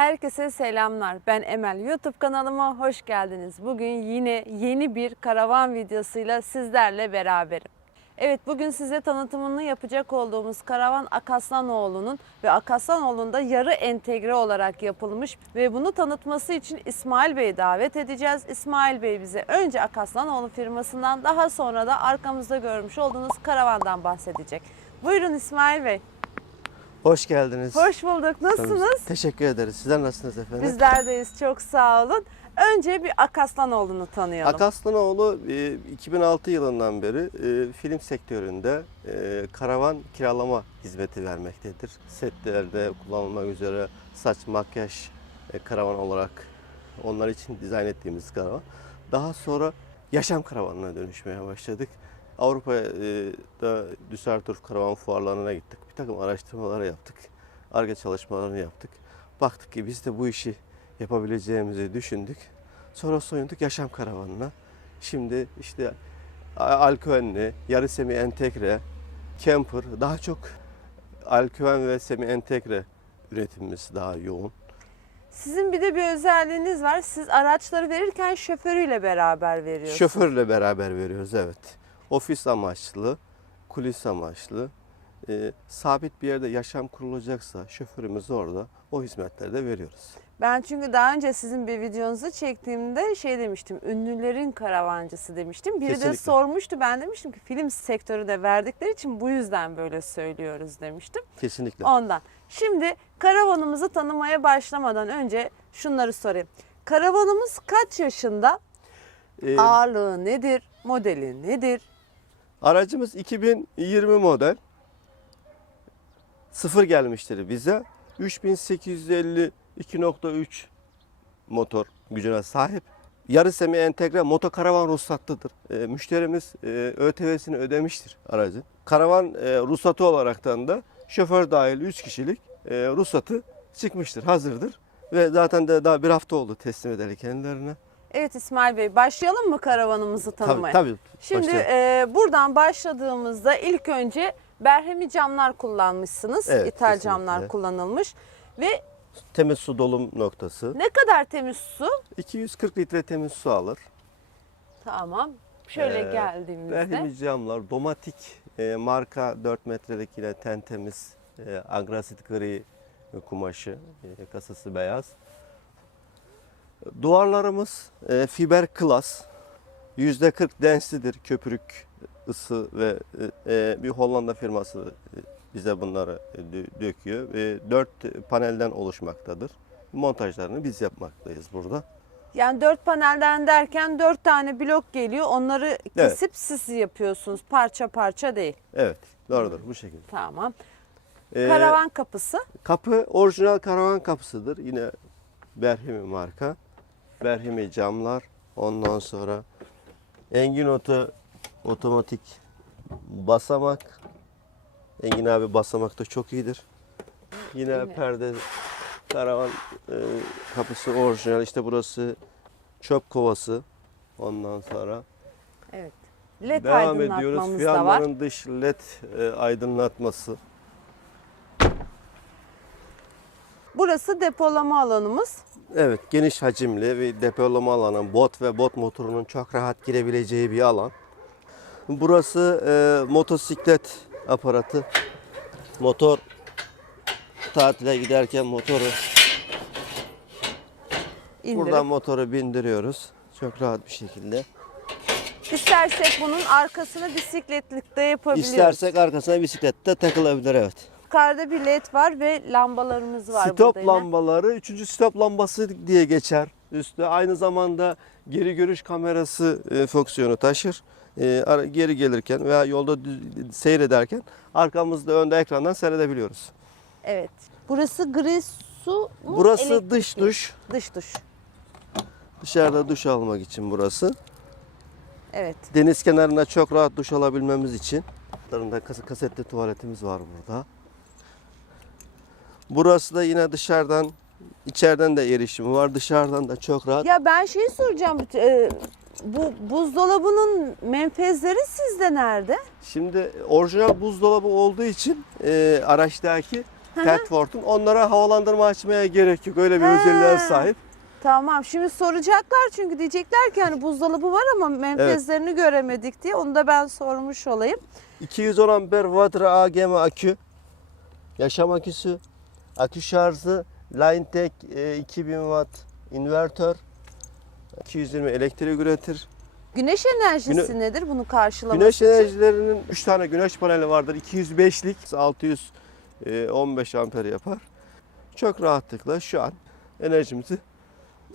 Herkese selamlar. Ben Emel. YouTube kanalıma hoş geldiniz. Bugün yine yeni bir karavan videosuyla sizlerle beraberim. Evet bugün size tanıtımını yapacak olduğumuz karavan Akaslanoğlu'nun ve Akaslanoğlu'nda yarı entegre olarak yapılmış ve bunu tanıtması için İsmail Bey'i davet edeceğiz. İsmail Bey bize önce Akaslanoğlu firmasından daha sonra da arkamızda görmüş olduğunuz karavandan bahsedecek. Buyurun İsmail Bey. Hoş geldiniz. Hoş bulduk. Nasılsınız? Teşekkür ederiz. Sizler nasılsınız efendim? Bizlerdeyiz. Çok sağ olun. Önce bir Akaslanoğlu'nu tanıyalım. Akaslanoğlu e, 2006 yılından beri e, film sektöründe e, karavan kiralama hizmeti vermektedir. Setlerde kullanılmak üzere saç, makyaj e, karavan olarak onlar için dizayn ettiğimiz karavan. Daha sonra yaşam karavanına dönüşmeye başladık. Avrupa'da Düsseldorf karavan fuarlarına gittik. Bir takım araştırmalar yaptık. ARGE çalışmalarını yaptık. Baktık ki biz de bu işi yapabileceğimizi düşündük. Sonra soyunduk yaşam karavanına. Şimdi işte alkovenli, yarı semi entegre, camper daha çok alkoven ve semi entegre üretimimiz daha yoğun. Sizin bir de bir özelliğiniz var. Siz araçları verirken şoförüyle beraber veriyorsunuz. Şoförle beraber veriyoruz evet. Ofis amaçlı, kulis amaçlı. e, sabit bir yerde yaşam kurulacaksa şoförümüz orada o hizmetleri de veriyoruz. Ben çünkü daha önce sizin bir videonuzu çektiğimde şey demiştim. Ünlülerin karavancısı demiştim. Biri de Kesinlikle. sormuştu. Ben demiştim ki film sektörü de verdikleri için bu yüzden böyle söylüyoruz demiştim. Kesinlikle. Ondan. Şimdi karavanımızı tanımaya başlamadan önce şunları sorayım. Karavanımız kaç yaşında? E, Ağırlığı nedir? Modeli nedir? Aracımız 2020 model. Sıfır gelmiştir bize. 3850 2.3 motor gücüne sahip. Yarı semi entegre motokaravan ruhsatlıdır. E, müşterimiz e, ÖTV'sini ödemiştir aracın. Karavan e, ruhsatı olaraktan da şoför dahil 3 kişilik e, ruhsatı çıkmıştır, hazırdır. Ve zaten de daha bir hafta oldu teslim edeli kendilerine. Evet İsmail Bey başlayalım mı karavanımızı tanımaya? Tabii tabii. Şimdi e, buradan başladığımızda ilk önce berhemi camlar kullanmışsınız. Evet, İthal kesinlikle. camlar kullanılmış. Ve Temiz su dolum noktası. ne kadar temiz su? 240 litre temiz su alır. Tamam. Şöyle Ee, geldiğimizde. Berhimiz camlar, domatik e, marka 4 metrelik yine tentemiz e, agrasit gri kumaşı, e, kasası beyaz. Duvarlarımız e, fiber klas, %40 densidir köpürük ısı ve e, e, bir Hollanda firması e, bize bunları e, dö- döküyor. E, 4 panelden oluşmaktadır. Montajlarını biz yapmaktayız burada. Yani dört panelden derken dört tane blok geliyor. Onları Evet. kesip siz yapıyorsunuz. Parça parça değil. Evet, doğrudur bu şekilde. Tamam. E, Karavan kapısı. Kapı orijinal karavan kapısıdır. Yine Berhimi marka. Berhimi camlar. Ondan sonra Engin Oto otomatik basamak. Engin abi basamakta çok iyidir. Yine Yine. perde karavan e, kapısı orijinal. İşte burası çöp kovası. Ondan sonra Evet. LED devam ediyoruz. Fiyanların dış led e, aydınlatması. Burası depolama alanımız. Evet, geniş hacimli ve depolama alanı, bot ve bot motorunun çok rahat girebileceği bir alan. Burası e, motosiklet aparatı. Motor tatile giderken motoru İndirip. buradan motoru bindiriyoruz. Çok rahat bir şekilde. İstersek bunun arkasını bisikletlikte yapabiliyoruz. İstersek arkasına bisiklette takılabilir evet. Yukarıda bir led var ve lambalarımız var Stop burada yine. lambaları, üçüncü stop lambası diye geçer üstte. Aynı zamanda geri görüş kamerası e, fonksiyonu taşır. E, geri gelirken veya yolda düz- seyrederken arkamızda önde ekrandan seyredebiliyoruz. Evet. Burası gri su mu? Burası Elektrik dış mi? duş. Dış duş. Dışarıda duş almak için burası. Evet. Deniz kenarında çok rahat duş alabilmemiz için. Kasetli tuvaletimiz var burada. Burası da yine dışarıdan, içeriden de erişimi var. Dışarıdan da çok rahat. Ya ben şey soracağım. e, bu buzdolabının menfezleri sizde nerede? Şimdi orijinal buzdolabı olduğu için e, araçtaki Tedford'un. Onlara havalandırma açmaya gerek yok. Öyle bir He. özelliğe sahip. Tamam şimdi soracaklar çünkü diyecekler ki hani buzdolabı var ama menfezlerini göremedik diye onu da ben sormuş olayım. 210 amper watt AGM akü. Yaşam aküsü. Akü şarjı. Linetek e, 2000 watt invertör. 220 elektrik üretir. Güneş enerjisi Güne- nedir bunu karşılamak Güneş için? enerjilerinin 3 tane güneş paneli vardır. 205'lik 615 amper yapar. Çok rahatlıkla şu an enerjimizi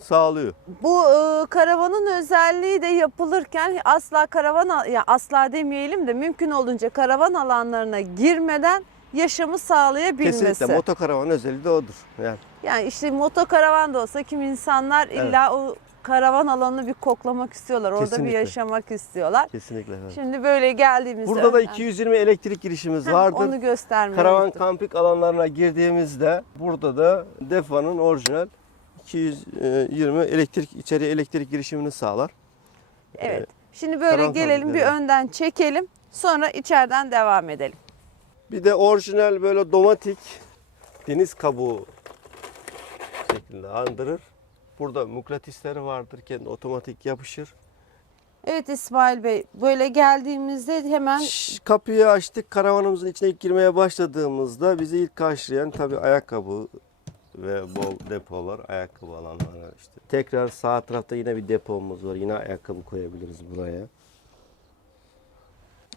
sağlıyor. Bu e, karavanın özelliği de yapılırken asla karavan al- ya asla demeyelim de mümkün olunca karavan alanlarına girmeden yaşamı sağlayabilmesi. Kesinlikle motokaravan özelliği de odur. Yani Yani işte motokaravan da olsa kim insanlar Evet. illa o karavan alanını bir koklamak istiyorlar. Orada bir Kesinlikle. yaşamak istiyorlar. kesinlikle efendim. Şimdi böyle geldiğimizde Burada da önden- 220 elektrik girişimiz Heh, vardır. Onu göstermeyi Karavan kamping alanlarına girdiğimizde burada da Defa'nın orijinal 220 elektrik içeriye elektrik girişimini sağlar. Evet. Şimdi böyle gelelim bir önden çekelim. Sonra içeriden devam edelim. Bir de orijinal böyle domatik deniz kabuğu şeklinde andırır. Burada mıknatısları vardır. Kendi otomatik yapışır. Evet İsmail Bey böyle geldiğimizde hemen Şş, Kapıyı açtık. Karavanımızın içine ilk girmeye başladığımızda bizi ilk karşılayan tabii ayakkabı ve bol depolar, ayakkabı alanları işte. Tekrar sağ tarafta yine bir depomuz var. Yine ayakkabı koyabiliriz buraya.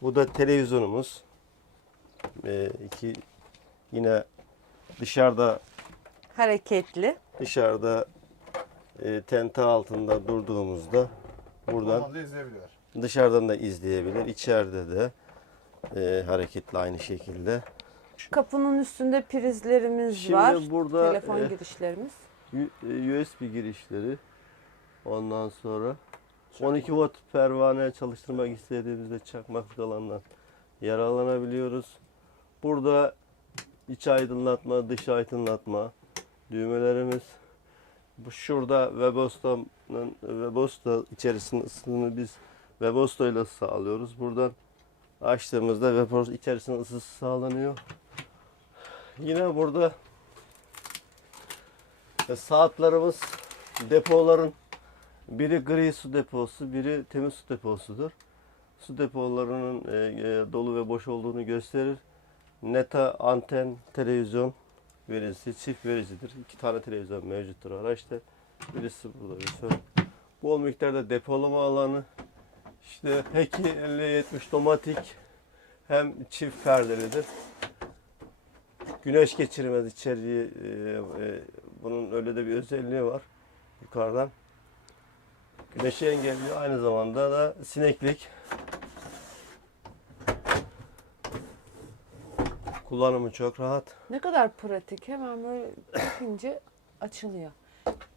Bu da televizyonumuz. Ee, iki yine dışarıda hareketli. dışarıda e, tente altında durduğumuzda buradan da. Dışarıdan da izleyebilir. İçeride de e, hareketli aynı şekilde. Kapının üstünde prizlerimiz Şimdi var. burada Telefon e, girişlerimiz. E, USB girişleri. Ondan sonra 12 watt pervane çalıştırmak istediğimizde çakmaklık alandan yararlanabiliyoruz. Burada iç aydınlatma, dış aydınlatma düğmelerimiz. Bu şurada Webosta'nın Webosta içerisinin ısısını biz Webosta ile sağlıyoruz. Buradan açtığımızda Webosta içerisinin ısısı sağlanıyor. Yine burada e, saatlerimiz depoların biri gri su deposu, biri temiz su deposudur. Su depolarının e, e, dolu ve boş olduğunu gösterir. Neta anten televizyon verisi çift vericidir. İki tane televizyon mevcuttur araçta. Birisi burada bir. Bol miktarda depolama alanı. İşte Heki 50-70 domatik hem çift perdelidir. Güneş geçirmez içeriği. e, e, bunun öyle de bir özelliği var. Yukarıdan. Güneşi engelliyor. Aynı zamanda da sineklik. Kullanımı çok rahat. Ne kadar pratik. Hemen böyle bakınca açılıyor.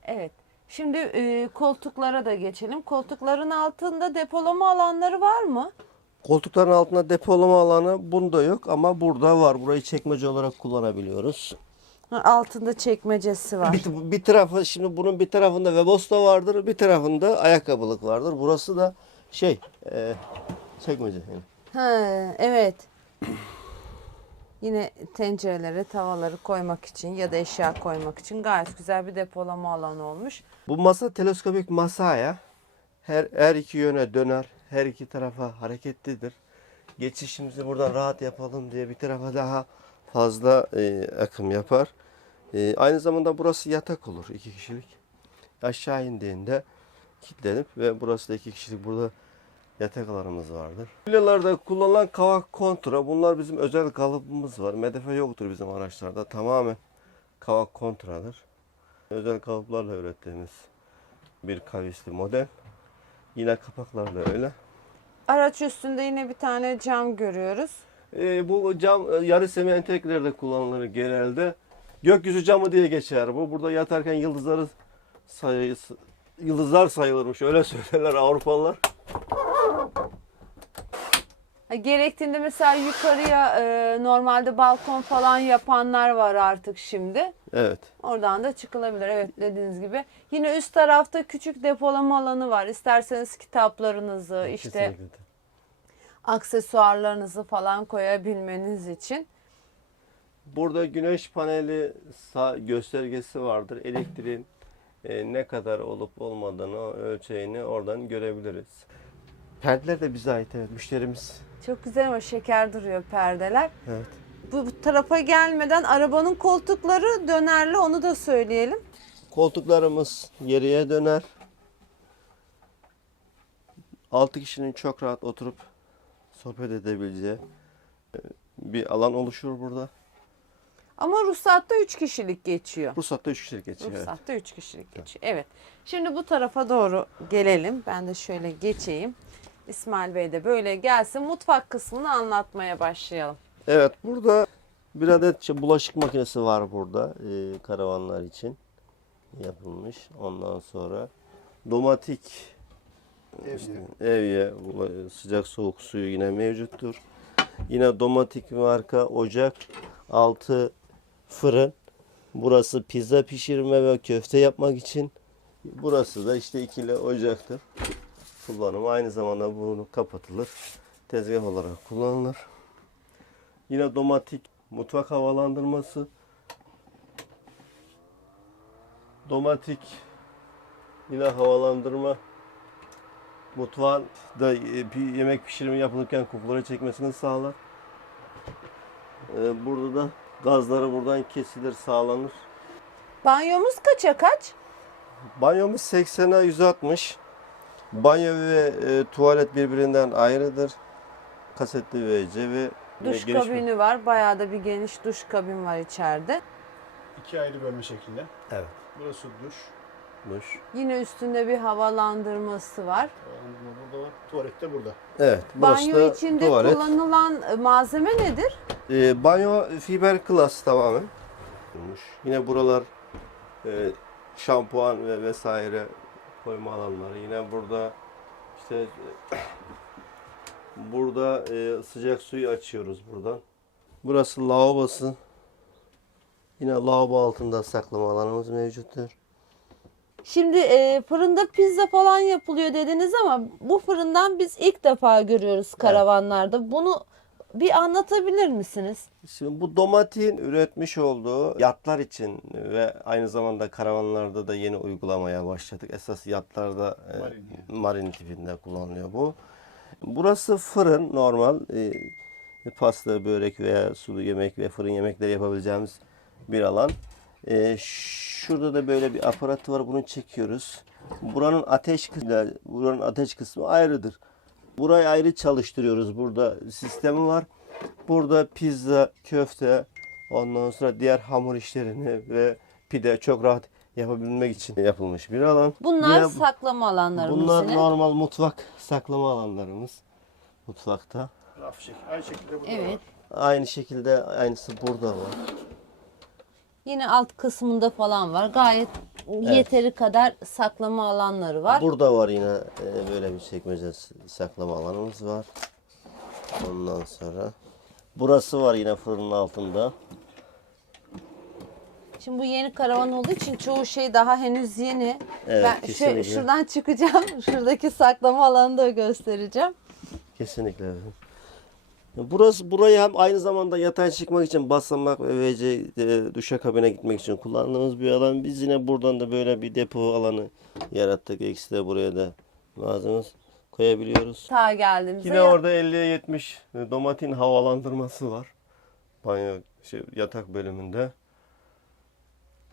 Evet. Şimdi e, koltuklara da geçelim. Koltukların altında depolama alanları var mı? Koltukların altında depolama alanı bunda yok ama burada var. Burayı çekmece olarak kullanabiliyoruz. Ha, altında çekmecesi var. Bir, bir tarafı şimdi bunun bir tarafında Webosta vardır, bir tarafında ayakkabılık vardır. Burası da şey, e, çekmece. yani. Ha, evet. Yine tencereleri, tavaları koymak için ya da eşya koymak için gayet güzel bir depolama alanı olmuş. Bu masa teleskopik masaya her her iki yöne döner, her iki tarafa hareketlidir. Geçişimizi buradan rahat yapalım diye bir tarafa daha fazla e, akım yapar. E, aynı zamanda burası yatak olur iki kişilik. Aşağı indiğinde kilitlenip ve burası da iki kişilik burada yatak alanımız vardır. Villalarda kullanılan kavak kontra bunlar bizim özel kalıbımız var. Medefe yoktur bizim araçlarda. Tamamen kavak kontradır. Özel kalıplarla ürettiğimiz bir kavisli model. Yine kapaklar da öyle. Araç üstünde yine bir tane cam görüyoruz. Ee, bu cam e, yarı semi entegrelerde kullanılır genelde. Gökyüzü camı diye geçer bu. Burada yatarken yıldızları sayısı, yıldızlar sayılırmış. Öyle söylerler Avrupalılar. Gerektiğinde mesela yukarıya e, normalde balkon falan yapanlar var artık şimdi. Evet. Oradan da çıkılabilir. Evet dediğiniz gibi. Yine üst tarafta küçük depolama alanı var. İsterseniz kitaplarınızı, işte Kesinlikle. aksesuarlarınızı falan koyabilmeniz için. Burada güneş paneli göstergesi vardır. Elektriğin e, ne kadar olup olmadığını ölçeğini oradan görebiliriz. Perdeler de bize ait evet müşterimiz. Çok güzel ama şeker duruyor perdeler. Evet. Bu, bu tarafa gelmeden arabanın koltukları dönerli onu da söyleyelim. Koltuklarımız geriye döner. 6 kişinin çok rahat oturup sohbet edebileceği e, bir alan oluşur burada. Ama ruhsatta 3 kişilik geçiyor. Ruhsatta 3 kişilik geçiyor. evet. Ruhsatta 3 kişilik geçiyor. Evet. Şimdi bu tarafa doğru gelelim. Ben de şöyle geçeyim. İsmail Bey de böyle gelsin. Mutfak kısmını anlatmaya başlayalım. Evet burada bir adet bulaşık makinesi var burada e, karavanlar için yapılmış. Ondan sonra domatik işte, evye bula- sıcak soğuk suyu yine mevcuttur. Yine domatik marka ocak altı fırın. Burası pizza pişirme ve köfte yapmak için. Burası da işte ikili ocaktır. Kullanımı aynı zamanda bunu kapatılır. Tezgah olarak kullanılır. Yine domatik mutfak havalandırması. Domatik yine havalandırma. Mutfağın da e, bir yemek pişirimi yapılırken kokuları çekmesini sağlar. Ee, Burada da gazları buradan kesilir, sağlanır. Banyomuz kaça kaç? Banyomuz 80'e 160. Banyo ve e, tuvalet birbirinden ayrıdır. Kasetli WC ve Duş geniş bir- kabini var. Bayağı da bir geniş duş kabin var içeride. İki ayrı bölme şeklinde. Evet. Burası duş. duş. Yine üstünde bir havalandırması var. Havalandırma burada var. Tuvalet de burada. Evet. burası Banyo da içinde tuvalet. kullanılan e, malzeme nedir? Ee, banyo fiber klas tamamen. Yine buralar e, şampuan ve vesaire koyma alanları. Yine burada işte burada e, sıcak suyu açıyoruz buradan. Burası lavabosu. Yine lavabo altında saklama alanımız mevcuttur. Şimdi e, fırında pizza falan yapılıyor dediniz ama bu fırından biz ilk defa görüyoruz karavanlarda. Bunu bir anlatabilir misiniz? Şimdi bu domatein üretmiş olduğu yatlar için ve aynı zamanda karavanlarda da yeni uygulamaya başladık. Esas yatlarda e, Marin marin tipinde kullanılıyor bu. Burası fırın normal e, pasta, börek veya sulu yemek ve fırın yemekleri yapabileceğimiz bir alan. E, şurada da böyle bir aparat var. Bunu çekiyoruz. Buranın ateş kısmı, buranın ateş kısmı ayrıdır. Burayı ayrı çalıştırıyoruz. Burada sistemi var. Burada pizza, köfte, ondan sonra diğer hamur işlerini ve pide çok rahat yapabilmek için yapılmış bir alan. Bunlar Yine saklama alanlarımız Bunlar yine. normal mutfak saklama alanlarımız. Mutfakta. Raf şekli. Aynı şekilde burada Evet. var. Aynı şekilde aynısı burada var. Yine alt kısmında falan var. Gayet yeteri kadar saklama alanları var. Burada var yine e, böyle bir çekmece saklama alanımız var. Ondan sonra burası var yine fırının altında. Şimdi bu yeni karavan olduğu için çoğu şey daha henüz yeni. Evet, ben şu, kesinlikle. şuradan çıkacağım. Şuradaki saklama alanını da göstereceğim. Kesinlikle. Burası burayı hem aynı zamanda yatay çıkmak için basamak ve WC e, duşakabine gitmek için kullandığımız bir alan. Biz yine buradan da böyle bir depo alanı yarattık. Ekstra buraya da malzememiz koyabiliyoruz. Ta geldiğimizde Yine orada 50'ye 70 domatin havalandırması var. Banyo şey, yatak bölümünde.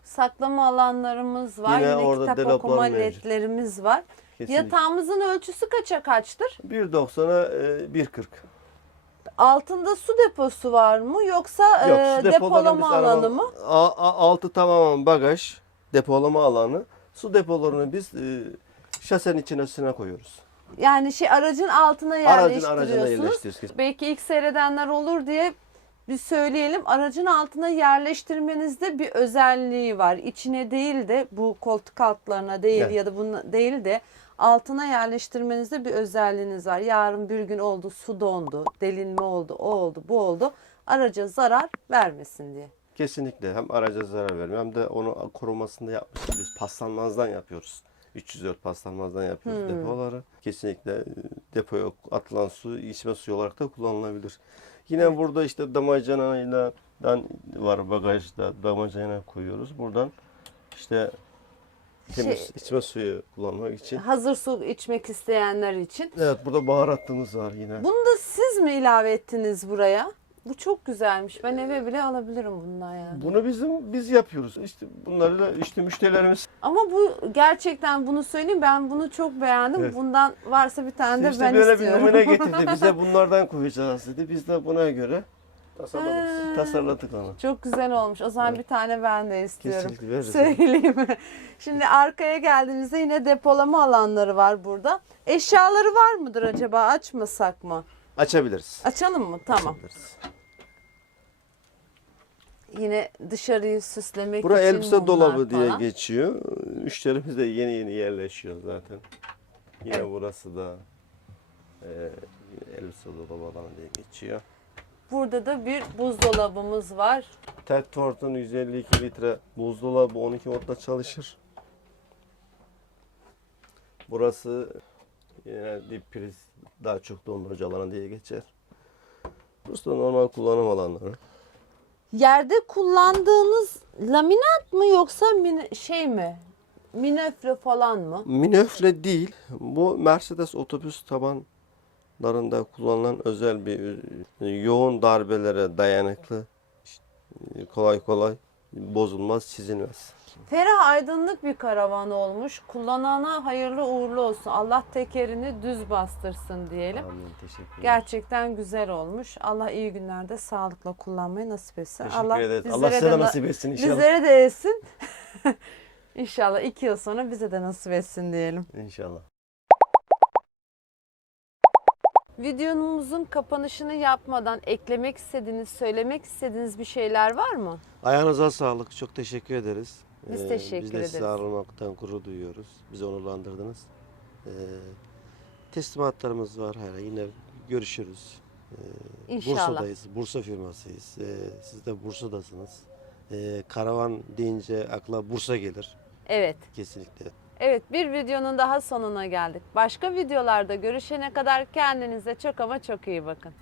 saklama alanlarımız var. Yine Yine, orada kitap okuma ledlerimiz var. Kesinlikle. Yatağımızın ölçüsü kaça kaçtır? 1.90'a e, 1.40. Altında su deposu var mı yoksa Yok, e, su depolama alanı mı? A- a- altı tamamen bagaj, depolama alanı. Su depolarını biz e, şasenin içine koyuyoruz. Yani şey aracın altına Aracın yerleştiriyorsunuz. aracına yerleştiriyoruz. Belki ilk seyredenler olur diye bir söyleyelim. Aracın altına yerleştirmenizde bir özelliği var. İçine değil de bu koltuk altlarına değil Evet. ya da buna değil de altına yerleştirmenizde bir özelliğiniz var. Yarın bir gün oldu su dondu, delinme oldu, o oldu, bu oldu. Araca zarar vermesin diye. Kesinlikle hem araca zarar vermiyor hem de onu korumasını yapmışız. Biz paslanmazdan yapıyoruz. 304 paslanmazdan yapıyoruz Hmm. depoları. Kesinlikle e, depoya atılan su içme suyu olarak da kullanılabilir. Yine burada işte damacanayla var bagajda damacana koyuyoruz. Buradan işte temiz Şey- içme suyu kullanmak için. Hazır su içmek isteyenler için. Evet burada baharatlığımız var yine. Bunu da siz mi ilave ettiniz buraya? Bu çok güzelmiş. Ben eve bile alabilirim bundan yani. Bunu bizim biz yapıyoruz. İşte bunları da işte müşterilerimiz Ama bu gerçekten bunu söyleyeyim ben bunu çok beğendim. Evet. Bundan varsa bir tane de işte ben böyle istiyorum. bir numune getirdi. Bize bunlardan koyacağız dedi. Biz de buna göre Tasarladık. tasarladık onu. Çok güzel olmuş. O zaman Evet. bir tane ben de istiyorum. Kesinlikle veririz. Söyleyeyim mi? Şimdi arkaya geldiğimizde yine depolama alanları var burada. Eşyaları var mıdır acaba? Açmasak mı? Açabiliriz. Açalım mı? Tamam. Açabiliriz. Yine dışarıyı süslemek Bura için elbise dolabı diye falan. geçiyor. Müşterimiz de yeni yeni yerleşiyor zaten. Yine Evet. burası da e, elbise dolabı alanı diye geçiyor. Burada da bir buzdolabımız var. Tedford'un 152 litre buzdolabı 12 voltla çalışır. Burası yine dip priz daha çok dondurucu alanı diye geçer. Burası da normal kullanım alanları. Yerde kullandığınız laminat mı yoksa mini- şey mi? Minöfre falan mı? Minöfre değil. Bu Mercedes otobüs tabanlarında kullanılan özel bir e, yoğun darbelere dayanıklı kolay kolay bozulmaz, çizilmez. Ferah aydınlık bir karavan olmuş. Kullanana hayırlı uğurlu olsun. Allah tekerini düz bastırsın diyelim. Amin. Teşekkürler. Gerçekten güzel olmuş. Allah iyi günlerde sağlıkla kullanmayı nasip etsin. Teşekkür Allah ederiz. bizlere Allah size de de na- nasip etsin inşallah. Bizlere de etsin. İnşallah iki yıl sonra bize de nasip etsin diyelim. İnşallah. Videomuzun kapanışını yapmadan eklemek istediğiniz, söylemek istediğiniz bir şeyler var mı? Ayağınıza sağlık. Çok teşekkür ederiz. Ee, Biz teşekkür Biz de sizi ederiz. ağırlamaktan gurur duyuyoruz. Bizi onurlandırdınız. Ee, teslimatlarımız var hala. Yine görüşürüz. Ee, İnşallah. Bursa'dayız. Bursa firmasıyız. Ee, siz de Bursa'dasınız. Ee, karavan deyince akla Bursa gelir. Evet. Kesinlikle. Evet bir videonun daha sonuna geldik. Başka videolarda görüşene kadar kendinize çok ama çok iyi bakın.